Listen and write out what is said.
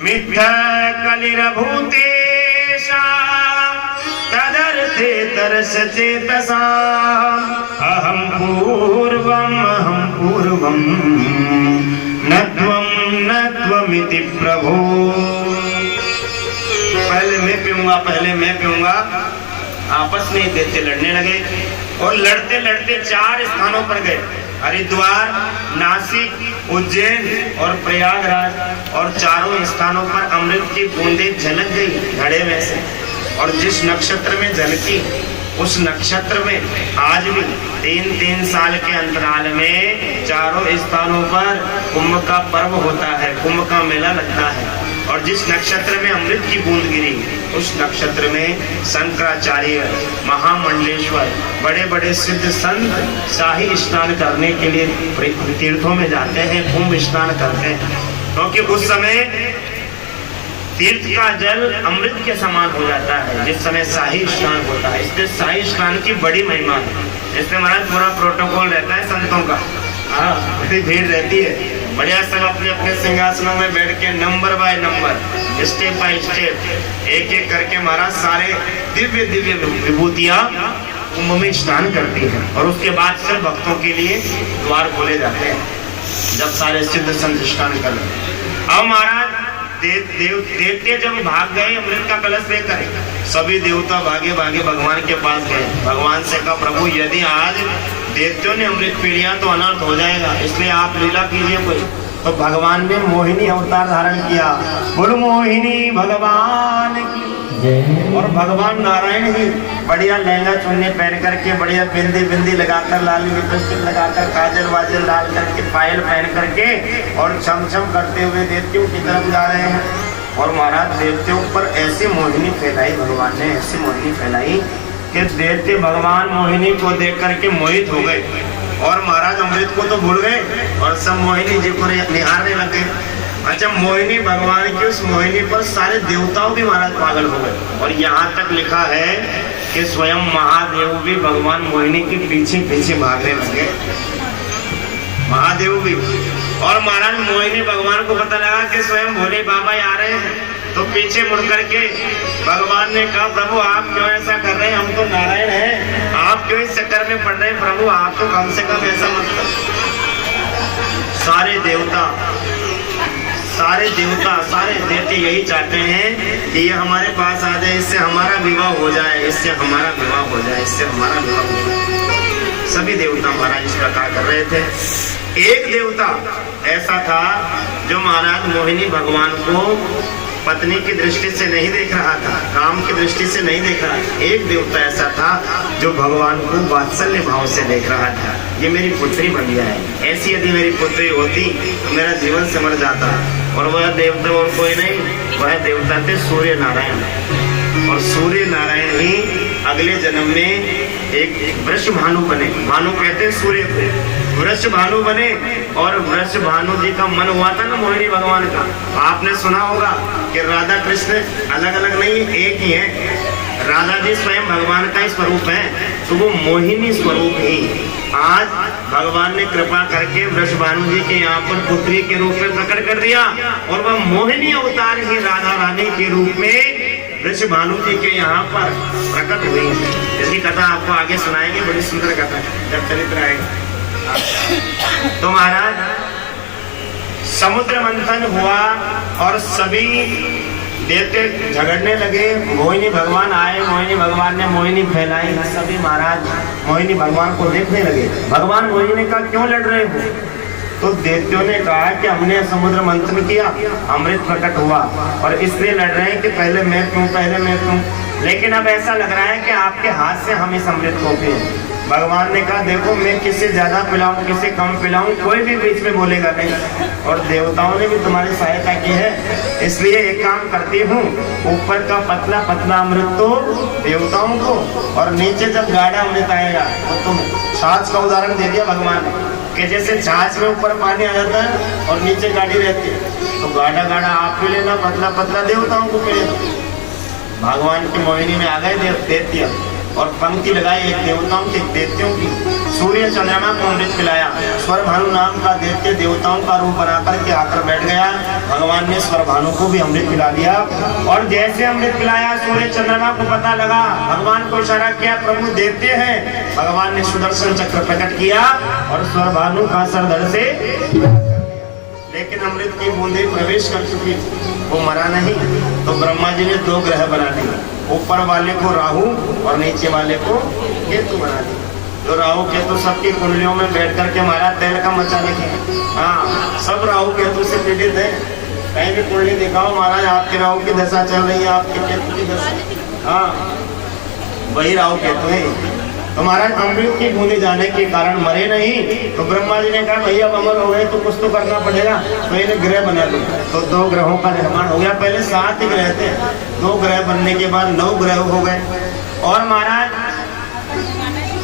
मिथ्या कलिरभूतेशा तदर्थे तरसचेतसा अहं पूर्वं न त्वमिति प्रभो। पहले मैं पीऊंगा। आपस में दैत्य लड़ने लगे और लड़ते लड़ते 4 स्थानों पर गए, हरिद्वार, नासिक, उज्जैन और प्रयागराज, और चारों स्थानों पर अमृत की बूंदें झलक गई घड़े में से। और जिस नक्षत्र में झलकी उस नक्षत्र में आज भी 3-3 साल के अंतराल में चारों स्थानों पर कुंभ का पर्व होता है, कुंभ का मेला लगता है। और जिस नक्षत्र में अमृत की बूंद गिरी उस नक्षत्र में शंकराचार्य, महामंडलेश्वर, बड़े बड़े सिद्ध संत शाही स्नान करने के लिए तीर्थों में जाते हैं, कुंभ स्नान करते हैं, क्योंकि उस समय तीर्थ का जल अमृत के समान हो जाता है जिस समय शाही स्नान होता है। इसलिए शाही स्नान की बड़ी महिमा है। इसमें महाराज पूरा प्रोटोकॉल रहता है संतों का। बड़ी भीड़ रहती है, बढ़िया सब अपने अपने सिंहासनों में बैठ के number by number, step by step, एक एक करके महाराज सारे दिव्य दिव्य विभूतियां कुंभ में स्नान करती है। और उसके बाद फिर भक्तों के लिए द्वार खोले जाते हैं जब सारे सिद्ध संत स्नान कर रहे। अब महाराज देवते जब भाग गए अमृत का कलश लेकर, सभी देवता भागे भागे भगवान के पास गए। भगवान से कहा, प्रभु यदि आज देवताओं ने अमृत पी लिया तो अनर्थ हो जाएगा, इसलिए आप लीला कीजिए कोई। तो भगवान ने मोहिनी अवतार धारण किया। बोलो मोहिनी भगवान की। और भगवान नारायण ही बढ़िया लहंगा चुन्नी पहन करके, बढ़िया बिंदी लगाकर, लाल लिपस्टिक लगाकर, काजल वाजल डाल करके, पायल पहन करके और छम करते हुए देवतियों की तरफ जा रहे हैं। और महाराज देवतियों पर ऐसी मोहिनी फैलाई, भगवान ने ऐसी मोहिनी फैलाई कि देवते भगवान मोहिनी को देख करके मोहित हो गए और महाराज अमृत को तो भूल गए और सब मोहिनी जी को निहारने लगे। अच्छा, मोहिनी भगवान की उस मोहिनी पर सारे देवताओं भी महाराज पागल हो गए। और यहाँ तक लिखा है कि स्वयं महादेव भी भगवान मोहिनी के पीछे पीछे भागने लगे, महादेव भी। और महाराज मोहिनी भगवान को पता लगा कि स्वयं भोले बाबा आ रहे हैं, तो पीछे मुड़ करके भगवान ने कहा, प्रभु आप क्यों ऐसा कर रहे हैं, हम तो नारायण हैं, आप क्यों इस चक्कर में पड़ रहे हैं, प्रभु आप तो कम से कम ऐसा मत करो। सारे देवते यही चाहते हैं कि ये हमारे पास आ जाए, इससे हमारा विवाह हो जाए, इससे हमारा विवाह हो जाए, इससे हमारा विवाह हो जाए। सभी देवता महाराज इस प्रकार कर रहे थे। एक देवता ऐसा था जो महाराज मोहिनी भगवान को पत्नी की दृष्टि से नहीं देख रहा था, काम की दृष्टि से नहीं देख रहा था। एक देवता ऐसा था जो भगवान को वात्सल्य भाव से देख रहा था। ये मेरी पुत्री बन गया है, ऐसी यदि मेरी पुत्री होती तो मेरा जीवन संवर जाता। और वह देवता और कोई नहीं, वह देवता थे सूर्य नारायण। और सूर्य नारायण ही अगले जन्म में एक वृष भानु बने। भानु कहते हैं सूर्य को, वृष भानु बने। और वृष भानु जी का मन हुआ था ना मोहिनी भगवान का। आपने सुना होगा कि राधा कृष्ण अलग अलग नहीं, एक ही है। राधा जी स्वयं भगवान का ही स्वरूप है, तो वो मोहिनी स्वरूप ही आज भगवान ने कृपा करके वृष भानु जी के यहाँ पर पुत्री के रूप में प्रकट कर दिया। और वह मोहिनी अवतार ही राधा रानी के रूप में वृष भानु जी के यहाँ पर प्रकट हुई। इसकी कथा आपको आगे सुनाएंगे, बड़ी सुंदर कथा है जब चरित्र आएगा। तो महाराज समुद्र मंथन हुआ और सभी देवते झगड़ने लगे। मोहिनी भगवान आए, मोहिनी भगवान ने मोहिनी फैलाई, सभी महाराज मोहिनी भगवान को देखने लगे। भगवान मोहिनी ने कहा, क्यों लड़ रहे हो? तो देवताओं ने कहा कि हमने समुद्र मंथन किया, अमृत प्रकट हुआ और इसलिए लड़ रहे हैं कि पहले मैं क्यों। लेकिन अब ऐसा लग रहा है कि आपके हाथ से हम इस अमृत को पिए। भगवान ने कहा, देखो मैं किसे ज्यादा पिलाऊं, किसे कम पिलाऊं, कोई भी बीच में बोलेगा नहीं। और देवताओं ने भी तुम्हारी सहायता की है, इसलिए एक काम करती हूँ, ऊपर का पतला पतला अमृत तो देवताओं को, और नीचे जब गाढ़ा अमृत आएगा तो तुम। छाछ का उदाहरण दे दिया भगवान ने कि जैसे छाछ में ऊपर पानी आ जाता है और नीचे गाढ़ी रहती है, तो गाढ़ा गाढ़ा आप पी लेना, पतला पतला देवताओं को पी लेना। भगवान की मोहिनी में आ गए देवतिया और पंक्ति लगाई, एक देवताओं की एक देवतियों की। सूर्य चंद्रमा को अमृत पिलाया। स्वर भानु नाम का दैत्य देवताओं का रूप बनाकर के आकर बैठ गया। भगवान ने स्वर भानु को भी अमृत पिला दिया। और जैसे अमृत पिलाया सूर्य चंद्रमा को पता लगा, भगवान को इशारा किया प्रभु दैत्य है। भगवान ने सुदर्शन चक्र प्रकट किया और स्वर भानु का सर धड़ से, लेकिन अमृत की बूंदे प्रवेश कर चुकी थी, वो मरा नहीं। तो ब्रह्मा जी ने 2 ग्रह बना दिए, ऊपर वाले को राहु और नीचे वाले को केतु बना दिया। तो राहु केतु सबकी कुंडलियों में बैठ करके हमारा तेल का मचा रखे। हाँ, सब राहु केतु से पीड़ित है। कहीं भी कुंडली दिखाओ महाराज, आपके राहु की दशा चल रही है, आपके केतु की दशा, हाँ वही राहु केतु है। तो महाराज अमृत की बूंदे जाने के कारण मरे नहीं। तो ब्रह्मा जी ने कहा भैया अमर हो गए तो कुछ तो करना पड़ेगा, तो इन्हें ग्रह बना दो। तो 2 ग्रहों का निर्माण हो गया। पहले 7 ही ग्रह थे, 2 ग्रह बनने के बाद 9 ग्रह हो गए। और महाराज